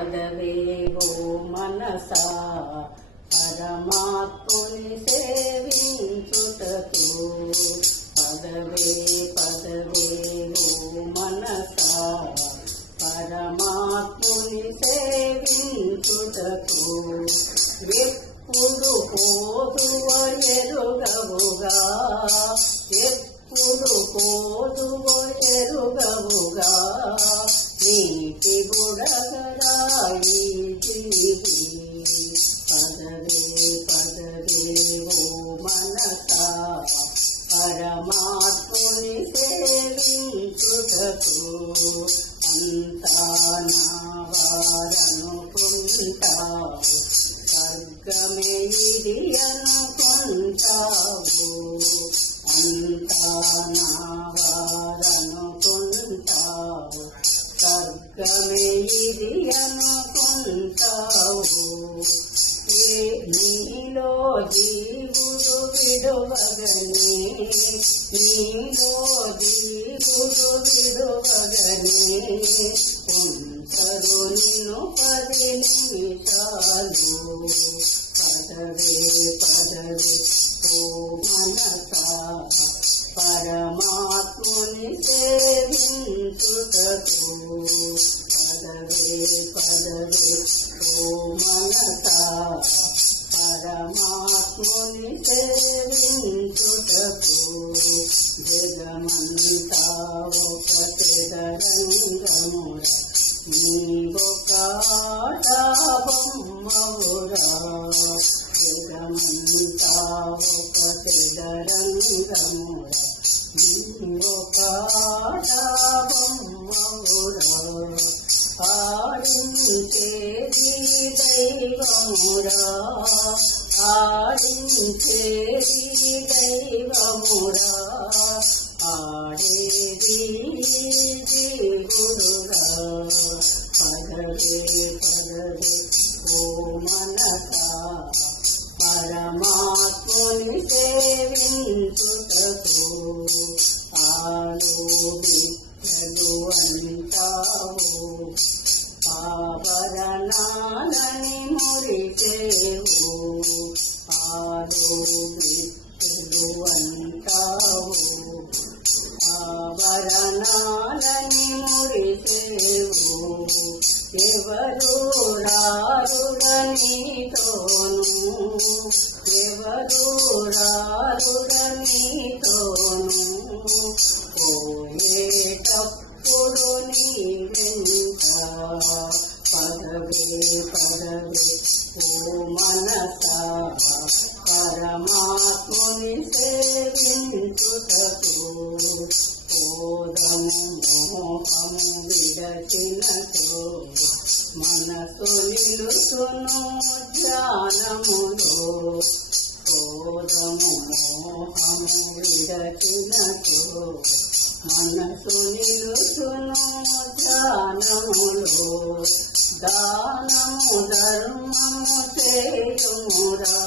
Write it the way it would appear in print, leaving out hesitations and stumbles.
పదవేవో మనసా పరమాత్ముని సేవించుటకు పదవేవో మనసా పరమాత్ముని సేవించుటకు ఎప్పుడు పోదువ ఎరుగవుగా ఎప్పుడు పోదువ ఎరుగవుగా నీటి గుడగరాయి పదవేవో మనసా పరమాత్ముని సేవించుటకు అంతా నావారనుకుంటావు స్వర్గమే ఇది అనుకుంటావు అంతా నావారనుకుంటావు స్వర్గమే ఇది అనుకుంటావు నీలో జీవుడు విడువగనే నీలో జీవుడు విడువగనే ఉంచరు నిన్ను 10 నిమిషాలు పదవే ఓ మనసా పరమాత్ముని సేవించుటకు పదవే ఓ మనసా పరమాత్ముని సేవించుటకు జగమంతా ఒక చదరంగమురా నీవొక ఆట బొమ్మవురా జగమంతా ఒక చదరంగమురా నీవొక ఆట బొమ్మవురా ఆడించేది దైవమురా ఆడించేది దైవమురా ఆడేది జీవుడురా పదవే ఓ మనసా పరమాత్ముని సేవించుటకు ఆలోచించదు అంటావు ఆభరణాలని మురిసేవు ఆలోచించదు అంటావు ఆభరణాలని మురిసేవు ఎవరు రారుడనీతోను ఎవరు రారుడనీతోను పోయేటప్పుడు నీ వెంట పదవే ఓ మనసా పరమాత్ముని సేవించుటకు పోదము మోహము విడచినతో మనసు నిలుసును ధ్యానములో పోదము మోహము విడచినతో మనసు నిలుసును ధ్యానములో దానము ధర్మము చేయుమురా